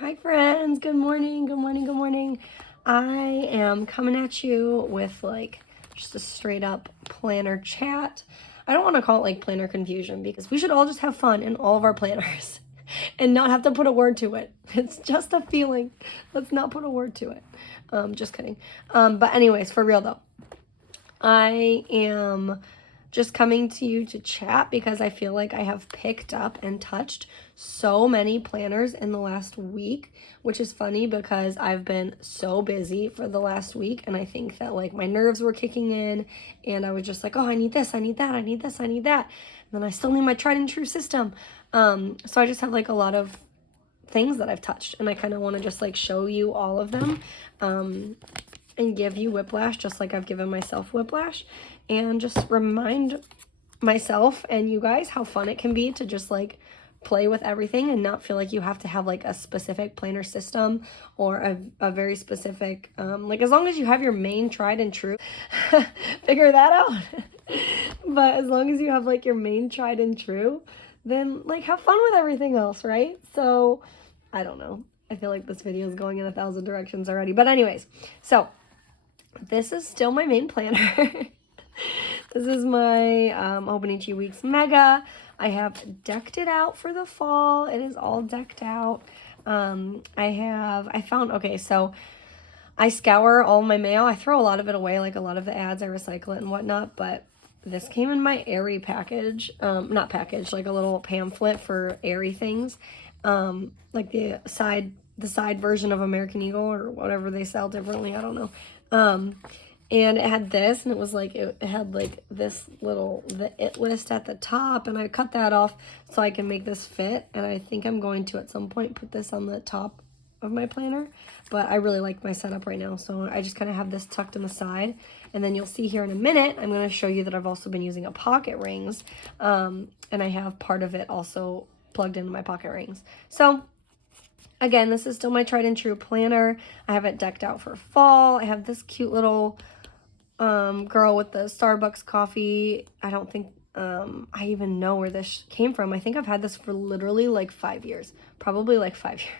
Hi friends, good morning, good morning, good morning. I am coming at you with like just a straight up planner chat. I don't want to call it like planner confusion because we should all just have fun in all of our planners and not have to put a word to it. It's just a feeling. Let's not put a word to it. Just kidding. But anyways, for real though, I am just coming to you to chat because I feel like I have picked up and touched so many planners in the last week, which is funny because I've been so busy for the last week, and I think that like my nerves were kicking in and I was just like, oh, I need this, I need that, I need this, I need that. And then I still need my tried and true system. So I just have like a lot of things that I've touched, and I kind of want to just like show you all of them. And give you whiplash just like I've given myself whiplash, and just remind myself and you guys how fun it can be to just like play with everything and not feel like you have to have like a specific planner system or a very specific like as long as you have your main tried and true figure that out. But as long as you have like your main tried and true, then like have fun with everything else, right? So I don't know, I feel like this video is going in 1,000 directions already, but anyways, so this is still my main planner. This is my Hobonichi Weeks Mega. I have decked it out for the fall. It is all decked out. Okay, so I scour all my mail. I throw a lot of it away, like a lot of the ads, I recycle it and whatnot, but this came in my Airy package. Not package, like a little pamphlet for Airy things. Like the side version of American Eagle or whatever they sell differently, I don't know. And it had this, and it was like, it had like this little, the it list at the top, and I cut that off so I can make this fit, and I think I'm going to at some point put this on the top of my planner, but I really like my setup right now, so I just kind of have this tucked in the side, and then you'll see here in a minute, I'm going to show you that I've also been using a pocket rings, and I have part of it also plugged into my pocket rings. So again, this is still my tried and true planner. I have it decked out for fall. I have this cute little girl with the Starbucks coffee. I don't think I even know where this came from. I think I've had this for literally like 5 years. Probably like 5 years.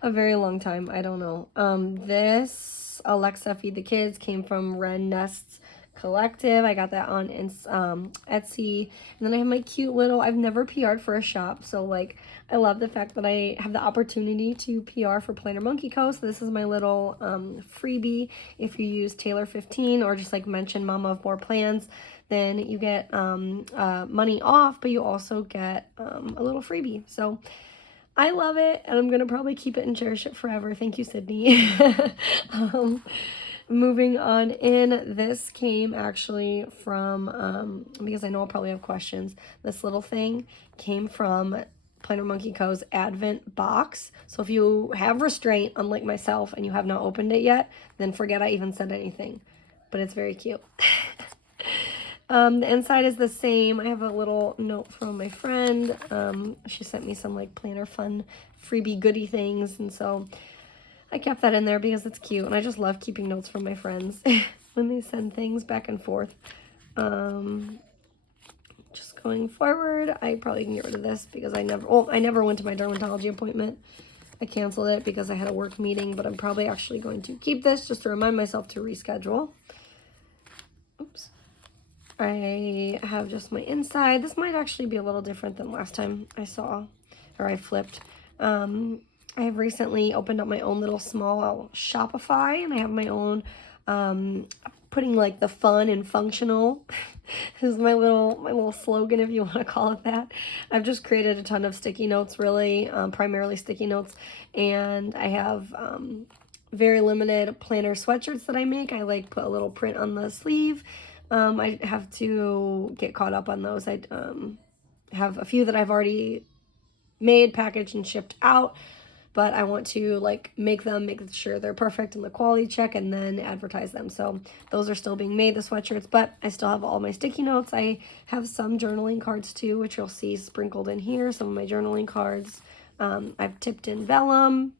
A very long time. I don't know. This Alexa Feed the Kids came from Wren Nests Collective. I got that on Etsy. And then I have my cute little, I've never PR'd for a shop, so like I love the fact that I have the opportunity to PR for Planner Monkey Co. So this is my little freebie. If you use Taylor 15 or just like mention Mama of More Plans, then you get money off, but you also get a little freebie. So I love it, and I'm gonna probably keep it and cherish it forever. Thank you, Sydney. Moving on in, this came actually from, because I know I'll probably have questions, this little thing came from Planner Monkey Co.'s Advent box. So if you have restraint, unlike myself, and you have not opened it yet, then forget I even said anything. But it's very cute. The inside is the same. I have a little note from my friend. She sent me some like planner fun freebie goodie things, and so I kept that in there because it's cute, and I just love keeping notes from my friends when they send things back and forth. Just going forward, I probably can get rid of this because I never went to my dermatology appointment. I canceled it because I had a work meeting, but I'm probably actually going to keep this just to remind myself to reschedule. Oops. I have just my inside. This might actually be a little different than last time I saw, or I flipped. I have recently opened up my own little small Shopify, and I have my own, putting like the fun and functional is my little slogan, if you want to call it that. I've just created a ton of sticky notes, really, primarily sticky notes, and I have very limited planner sweatshirts that I make. I like put a little print on the sleeve. I have to get caught up on those. I have a few that I've already made, packaged, and shipped out, but I want to like make them, make sure they're perfect in the quality check, and then advertise them. So those are still being made, the sweatshirts, but I still have all my sticky notes. I have some journaling cards too, which you'll see sprinkled in here, some of my journaling cards. I've tipped in vellum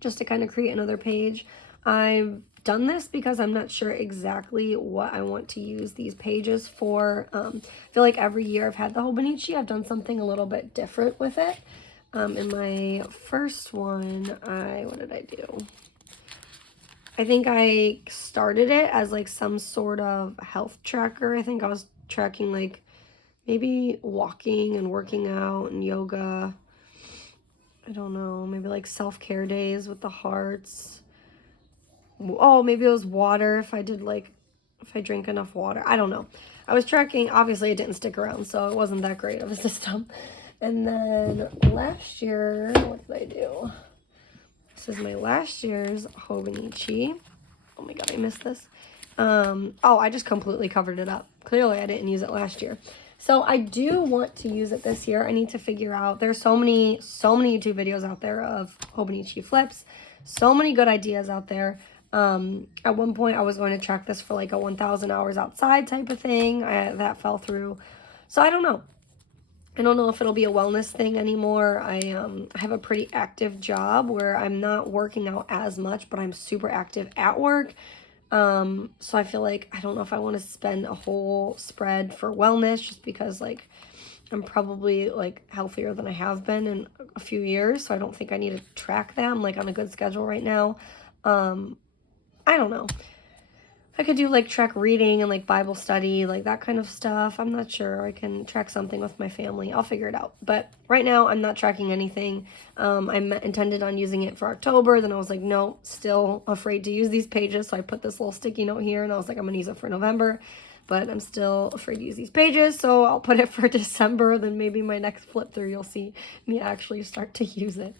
just to kind of create another page. I've done this because I'm not sure exactly what I want to use these pages for. I feel like every year I've had the Hobonichi, I've done something a little bit different with it. In my first one, what did I do? I think I started it as like some sort of health tracker. I think I was tracking like maybe walking and working out and yoga. I don't know, maybe like self-care days with the hearts. Oh, maybe it was water if I drink enough water. I don't know. I was tracking, obviously it didn't stick around, so it wasn't that great of a system. And then last year, what did I do? This is my last year's Hobonichi. Oh my god, I missed this. Oh, I just completely covered it up. Clearly, I didn't use it last year. So I do want to use it this year. I need to figure out, there's so many YouTube videos out there of Hobonichi flips. So many good ideas out there. At one point, I was going to track this for like a 1,000 hours outside type of thing. That fell through. So I don't know. I don't know if it'll be a wellness thing anymore. I have a pretty active job where I'm not working out as much, but I'm super active at work. So I feel like, I don't know if I want to spend a whole spread for wellness just because like I'm probably like healthier than I have been in a few years. So I don't think I need to track that. I'm like on a good schedule right now. I don't know. I could do like track reading and like Bible study, like that kind of stuff. I'm not sure. I can track something with my family. I'll figure it out. But right now I'm not tracking anything. I intended on using it for October. Then I was like, no, still afraid to use these pages. So I put this little sticky note here and I was like, I'm going to use it for November. But I'm still afraid to use these pages. So I'll put it for December. Then maybe my next flip through, you'll see me actually start to use it.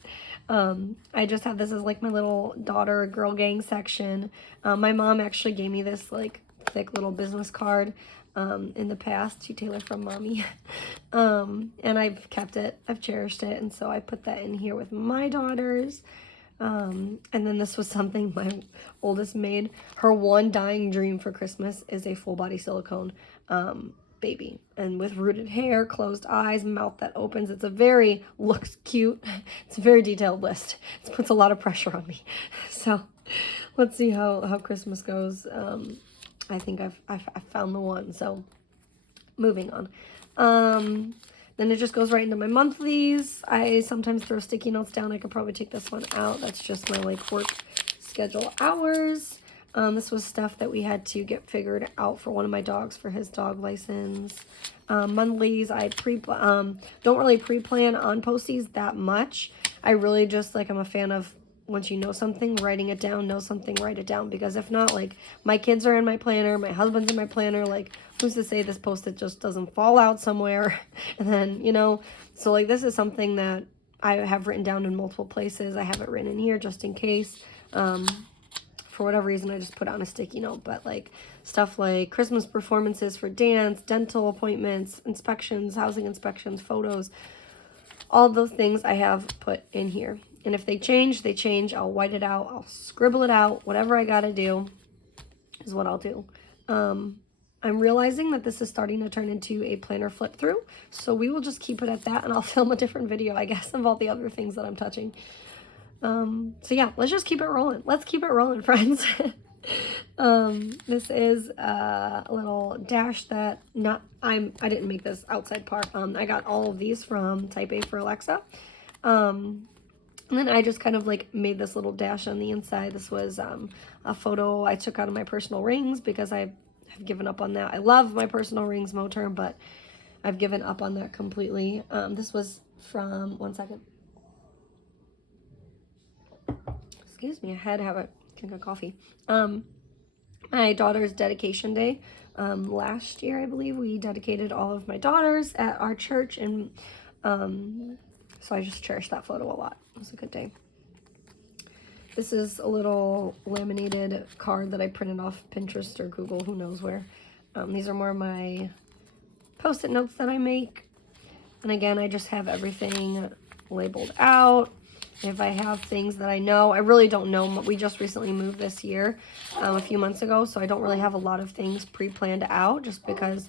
I just have this as like my little daughter girl gang section. My mom actually gave me this like thick little business card in the past to Taylor from Mommy. And I've kept it, I've cherished it, and so I put that in here with my daughters. And then this was something my oldest made. Her one dying dream for Christmas is a full body silicone baby, and with rooted hair, closed eyes, mouth that opens. It's a very, looks cute. It's a very detailed list. It puts a lot of pressure on me. So let's see how Christmas goes. I think I've found the one. So moving on. Then it just goes right into my monthlies. I sometimes throw sticky notes down. I could probably take this one out. That's just my like work schedule hours. This was stuff that we had to get figured out for one of my dogs for his dog license. Monthlies, I don't really pre-plan on posties that much. I really just like, I'm a fan of once you know something, writing it down, know something, write it down. Because if not, like my kids are in my planner, my husband's in my planner, like who's to say this post-it just doesn't fall out somewhere? And then, you know, so like this is something that I have written down in multiple places. I have it written in here just in case. For whatever reason, I just put on a sticky note, but like stuff like Christmas performances for dance, dental appointments, inspections, housing inspections, photos, all those things I have put in here. And if they change, they change. I'll white it out. I'll scribble it out. Whatever I got to do is what I'll do. I'm realizing that this is starting to turn into a planner flip through. So we will just keep it at that, and I'll film a different video, I guess, of all the other things that I'm touching. So yeah, let's just keep it rolling. Let's keep it rolling, friends. This is a little dash that I didn't make this outside part. I got all of these from Type A for Alexa. And then I just kind of like made this little dash on the inside. This was a photo I took out of my personal rings because I have given up on that. I love my personal rings motor, but I've given up on that completely. This was from, one second. Excuse me, I had to have a drink of coffee. My daughter's dedication day. Last year, I believe, we dedicated all of my daughters at our church, and so I just cherish that photo a lot. It was a good day. This is a little laminated card that I printed off Pinterest or Google, who knows where. These are more of my post-it notes that I make. And again, I just have everything labeled out. If I have things that I know, I really don't know. We just recently moved this year, a few months ago, so I don't really have a lot of things pre-planned out just because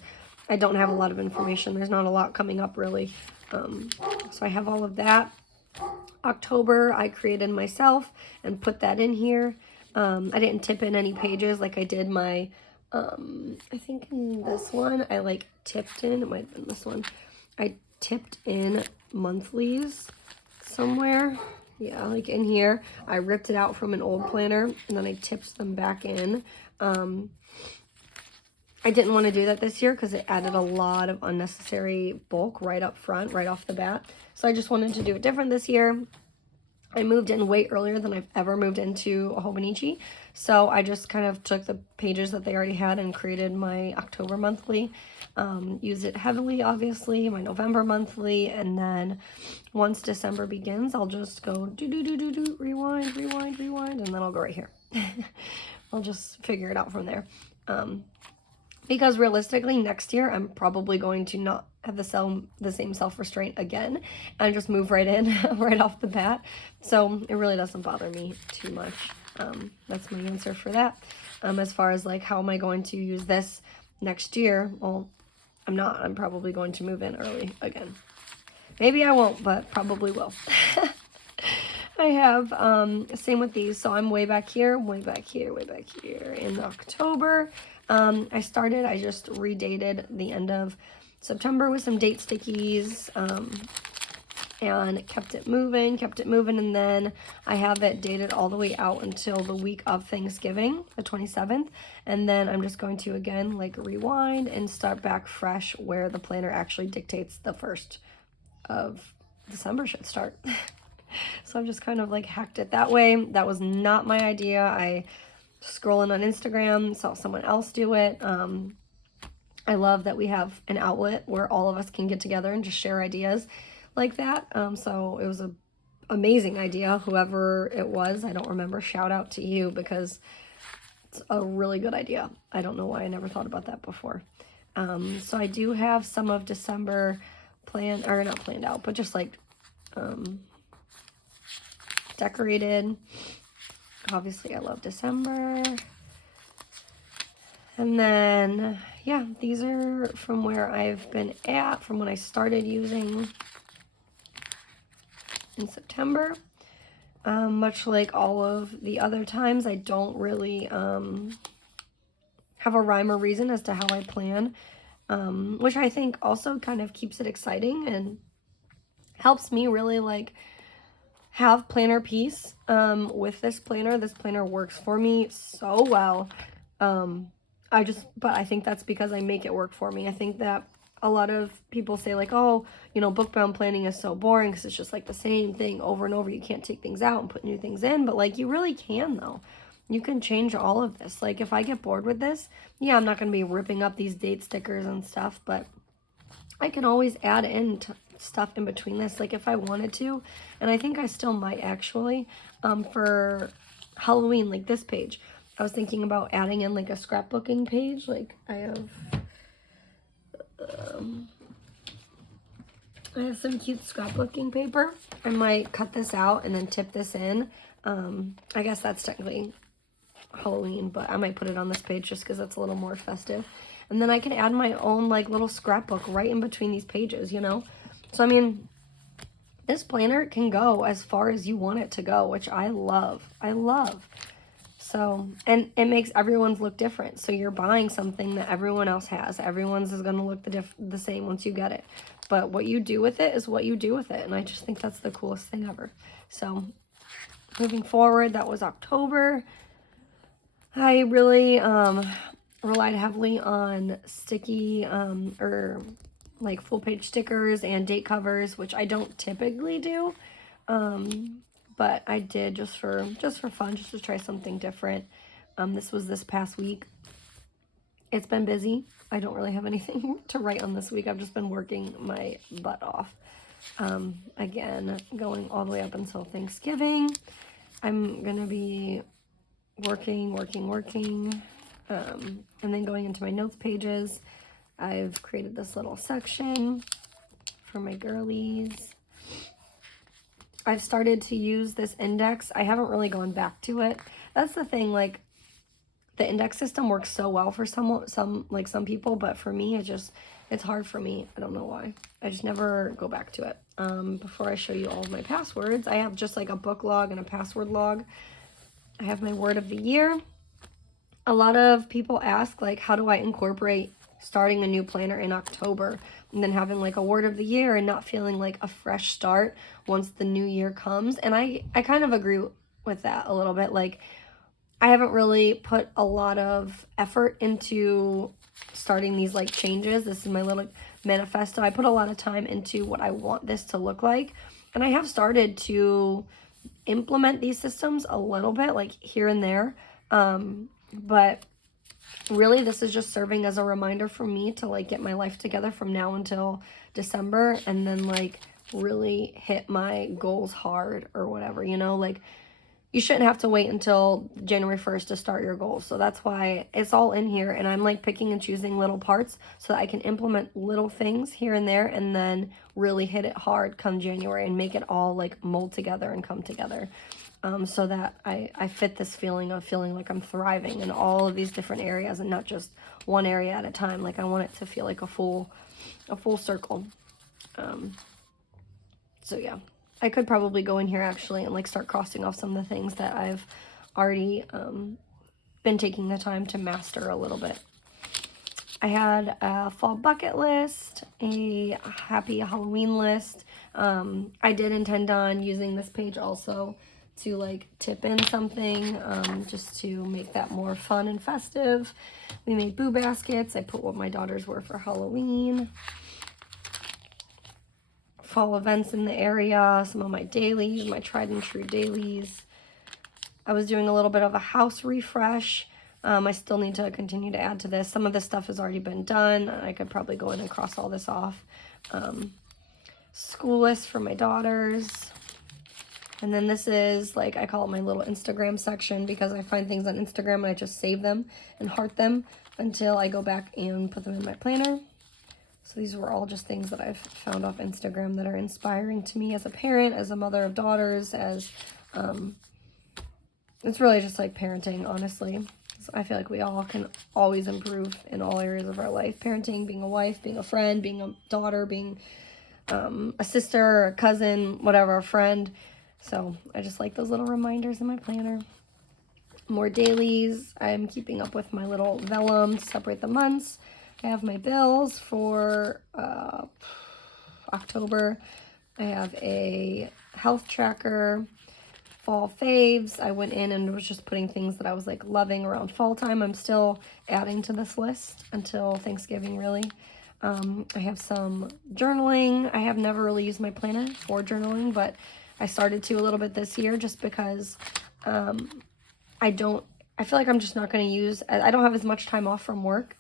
I don't have a lot of information. There's not a lot coming up really. So I have all of that. October, I created myself and put that in here. I didn't tip in any pages like I did my, I think in this one, I like tipped in, it might have been this one. I tipped in monthlies. somewhere. Yeah, like in here. I ripped it out from an old planner and then I tipped them back in. I didn't want to do that this year because it added a lot of unnecessary bulk right up front, right off the bat. So I just wanted to do it different this year. I moved in way earlier than I've ever moved into a Hobonichi. So I just kind of took the pages that they already had and created my October monthly. Use it heavily, obviously, my November monthly. And then once December begins, I'll just go do, rewind, and then I'll go right here. I'll just figure it out from there. Because realistically, next year, I'm probably going to not have the same self-restraint again and just move right in right off the bat. So it really doesn't bother me too much. That's my answer for that. As far as like, how am I going to use this next year? Well, I'm not. I'm probably going to move in early again. Maybe I won't, but probably will. I have, same with these. So I'm way back here in October. I just redated the end of September with some date stickies, and kept it moving, and then I have it dated all the way out until the week of Thanksgiving, the 27th, and then I'm just going to, again, like, rewind and start back fresh where the planner actually dictates the 1st of December should start. So I've just kind of, like, hacked it that way. That was not my idea. I scrolling on Instagram, saw someone else do it. I love that we have an outlet where all of us can get together and just share ideas like that. So it was an amazing idea, whoever it was. I don't remember. Shout out to you because it's a really good idea. I don't know why I never thought about that before. So I do have some of December not planned out, but just like decorated. Obviously, I love December. And then, yeah, these are from where I've been at, from when I started using in September. Much like all of the other times, I don't really have a rhyme or reason as to how I plan, which I think also kind of keeps it exciting and helps me really, like, have planner peace with this planner. This planner works for me so well. But I think that's because I make it work for me. I think that a lot of people say, like, oh, you know, book-bound planning is so boring because it's just like the same thing over and over. You can't take things out and put new things in, but like, you really can, though. You can change all of this. Like, if I get bored with this, yeah, I'm not going to be ripping up these date stickers and stuff, but I can always add in stuff in between this, like if I wanted to, and I think I still might actually, for Halloween, like this page. I was thinking about adding in like a scrapbooking page. Like I have some cute scrapbooking paper. I might cut this out and then tip this in. I guess that's technically Halloween, but I might put it on this page just because it's a little more festive. And then I can add my own like little scrapbook right in between these pages, you know? So, I mean, this planner can go as far as you want it to go, which I love. I love. So, and it makes everyone's look different. So you're buying something that everyone else has. Everyone's is going to look the same once you get it. But what you do with it is what you do with it. And I just think that's the coolest thing ever. So moving forward, that was October. I really relied heavily on sticky or like full page stickers and date covers, which I don't typically do. But I did just for fun, just to try something different. This was this past week. It's been busy. I don't really have anything to write on this week. I've just been working my butt off. Again, going all the way up until Thanksgiving. I'm going to be working, and then going into my notes pages. I've created this little section for my girlies. I've started to use this index. I haven't really gone back to it. That's the thing, like, the index system works so well for some people, but for me, it's hard for me. I don't know why. I just never go back to it. Before I show you all of my passwords, I have just like a book log and a password log. I have my word of the year. A lot of people ask, like, how do I incorporate starting a new planner in October? and then having like a word of the year and not feeling like a fresh start once the new year comes. And I kind of agree with that a little bit. Like, I haven't really put a lot of effort into starting these like changes. This is my little manifesto. I put a lot of time into what I want this to look like, and I have started to implement these systems a little bit, like here and there, but really this is just serving as a reminder for me to like get my life together from now until December, and then like really hit my goals hard or whatever, you know. Like, you shouldn't have to wait until January 1st to start your goals. So that's why it's all in here, and I'm like picking and choosing little parts so that I can implement little things here and there, and then really hit it hard come January and make it all like mold together and come together. So that I fit this feeling of feeling like I'm thriving in all of these different areas and not just one area at a time. Like, I want it to feel like a full circle. So yeah. I could probably go in here actually and like start crossing off some of the things that I've already been taking the time to master a little bit. I had a fall bucket list, a happy Halloween list. I did intend on using this page also to like tip in something, just to make that more fun and festive. We made boo baskets. I put what my daughters were for Halloween. Fall events in the area, some of my dailies, my tried and true dailies. I was doing a little bit of a house refresh. I still need to continue to add to this. Some of this stuff has already been done. I could probably go in and cross all this off. School list for my daughters. And then this is like, I call it my little Instagram section, because I find things on Instagram and I just save them and heart them until I go back and put them in my planner. So these were all just things that I've found off Instagram that are inspiring to me as a parent, as a mother of daughters, as, it's really just like parenting, honestly. So I feel like we all can always improve in all areas of our life. Parenting, being a wife, being a friend, being a daughter, being a sister, a cousin, whatever, a friend. So I just like those little reminders in my planner. More dailies. I'm keeping up with my little vellum to separate the months. I have my bills for October. I have a health tracker, fall faves. I went in and was just putting things that I was like loving around fall time. I'm still adding to this list until Thanksgiving, really. I have some journaling. I have never really used my planner for journaling, but I started to a little bit this year just because I feel like I'm just not going to use, I don't have as much time off from work.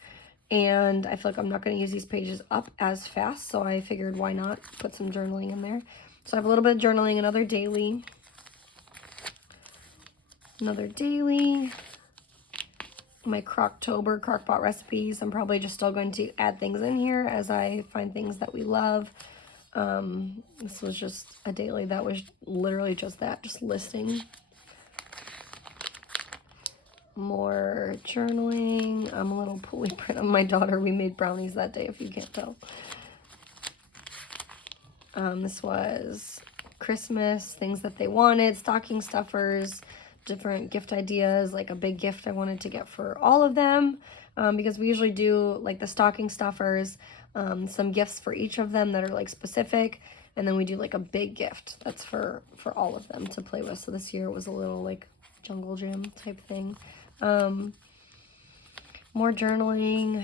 And I feel like I'm not going to use these pages up as fast, so I figured why not put some journaling in there. So I have a little bit of journaling, another daily. My Croctober, Crockpot recipes. I'm probably just still going to add things in here as I find things that we love. This was just a daily that was literally just that, just listing. More journaling. I'm a little pulley print on my daughter. We made brownies that day, if you can't tell. This was Christmas, things that they wanted, stocking stuffers, different gift ideas, like a big gift I wanted to get for all of them, because we usually do like the stocking stuffers, some gifts for each of them that are like specific, and then we do like a big gift that's for all of them to play with. So this year was a little like jungle gym type thing. More journaling,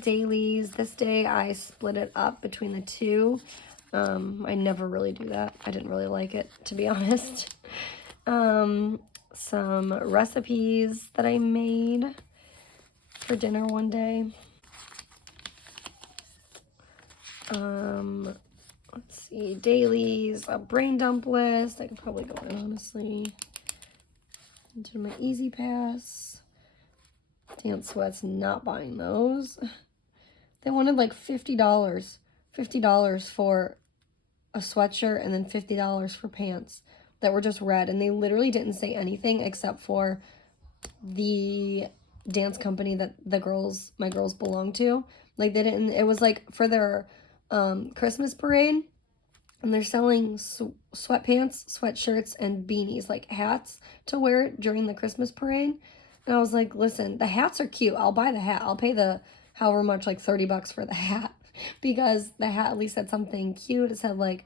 dailies. This day I split it up between the two. I never really do that. I didn't really like it, to be honest. Some recipes that I made for dinner one day. Let's see, dailies, a brain dump list. I could probably go in, honestly. Into my Easy Pass. Dance Sweats, not buying those. They wanted like $50. $50 for a sweatshirt and then $50 for pants that were just red. And they literally didn't say anything except for the dance company that my girls belong to. Like, they didn't, it was like for their Christmas parade. And they're selling sweatpants, sweatshirts, and beanies, like hats to wear during the Christmas parade. And I was like, listen, the hats are cute. I'll buy the hat. I'll pay the however much, like 30 bucks for the hat. Because the hat at least said something cute. It said like,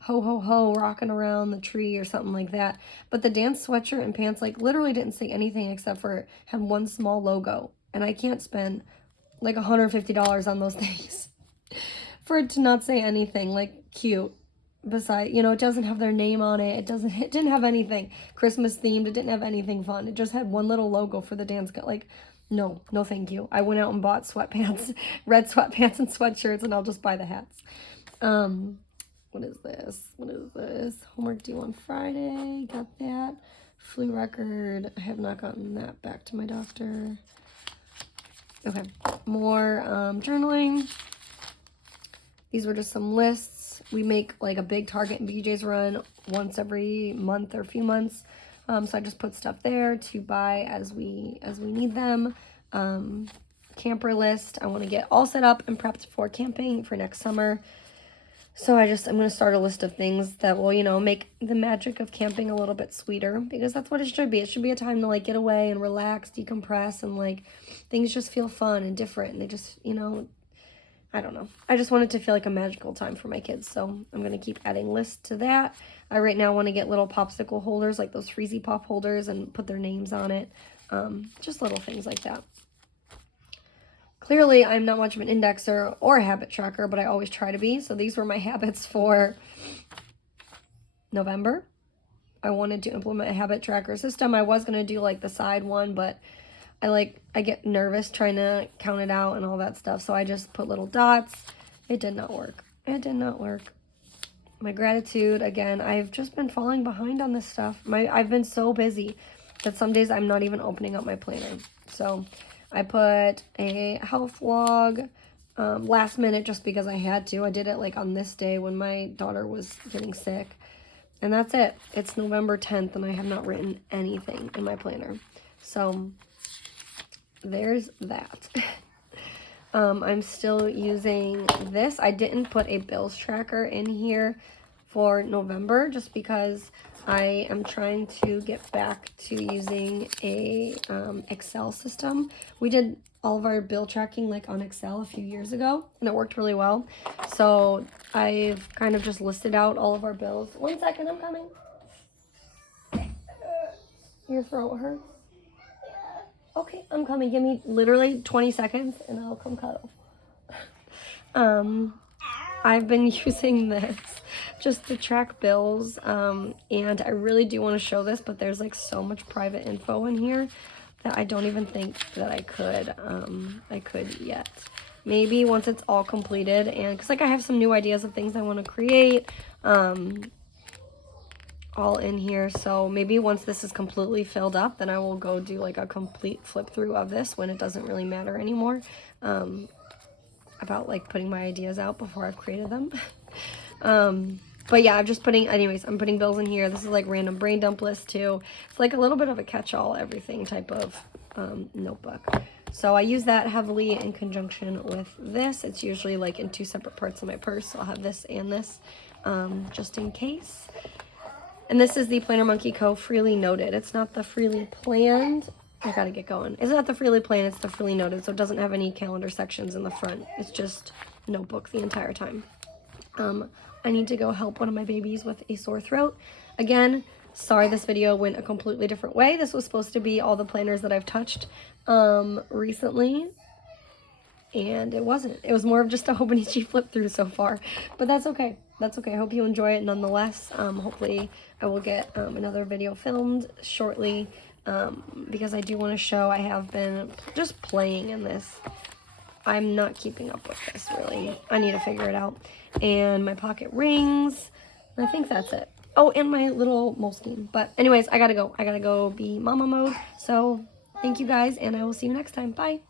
ho ho ho, rocking around the tree or something like that. But the dance sweatshirt and pants like literally didn't say anything except for it had one small logo. And I can't spend like $150 on those things for it to not say anything like cute. Besides, you know, it doesn't have their name on it. It didn't have anything Christmas themed. It didn't have anything fun. It just had one little logo for the dance. Like, no thank you. I went out and bought sweatpants, red sweatpants and sweatshirts, and I'll just buy the hats. What is this? What is this? Homework due on Friday. Got that. Flu record. I have not gotten that back to my doctor. Okay. More journaling. These were just some lists. We make like a big Target and BJ's run once every month or a few months. So I just put stuff there to buy as we need them. Camper list. I want to get all set up and prepped for camping for next summer. So I'm going to start a list of things that will, you know, make the magic of camping a little bit sweeter, because that's what it should be. It should be a time to like get away and relax, decompress, and like things just feel fun and different. And they just, you know, I don't know. I just want it to feel like a magical time for my kids. So I'm going to keep adding lists to that. I right now want to get little popsicle holders, like those Freezy Pop holders, and put their names on it. Just little things like that. Clearly, I'm not much of an indexer or a habit tracker, but I always try to be. So these were my habits for November. I wanted to implement a habit tracker system. I was going to do like the side one, but I get nervous trying to count it out and all that stuff. So I just put little dots. It did not work. It did not work. My gratitude, again, I've just been falling behind on this stuff. I've been so busy that some days I'm not even opening up my planner. So I put a health log last minute just because I had to. I did it like on this day when my daughter was getting sick. And that's it. It's November 10th and I have not written anything in my planner. So there's that. I'm still using this. I didn't put a bills tracker in here for November just because I am trying to get back to using a Excel system. We did all of our bill tracking like on Excel a few years ago and it worked really well. So I've kind of just listed out all of our bills. 1 second, I'm coming. Your throat hurts? Okay, I'm coming. Give me literally 20 seconds and I'll come cuddle. I've been using this just to track bills, and I really do want to show this, but there's like so much private info in here that I don't even think that I could yet. Maybe once it's all completed, and because like I have some new ideas of things I want to create, all in here. So maybe once this is completely filled up, then I will go do like a complete flip through of this when it doesn't really matter anymore, about like putting my ideas out before I've created them. But yeah, I'm putting bills in here. This is like random brain dump list too. It's like a little bit of a catch-all everything type of notebook. So I use that heavily in conjunction with this. It's usually like in 2 separate parts of my purse. So I'll have this and this, just in case. And this is the Planner Monkey Co. Freely Noted. It's not the Freely Planned. I gotta get going. It's not the Freely Planned, it's the Freely Noted. So it doesn't have any calendar sections in the front. It's just notebook the entire time. I need to go help one of my babies with a sore throat. Again, sorry this video went a completely different way. This was supposed to be all the planners that I've touched recently. And it wasn't. It was more of just a Hobonichi flip through so far. But that's okay. That's okay. I hope you enjoy it nonetheless. Hopefully I will get another video filmed shortly, because I do want to show I have been just playing in this. I'm not keeping up with this, really. I need to figure it out. And my pocket rings. I think that's it. Oh, and my little Moleskine. But anyways, I gotta go. I gotta go be mama mode. So thank you guys, and I will see you next time. Bye.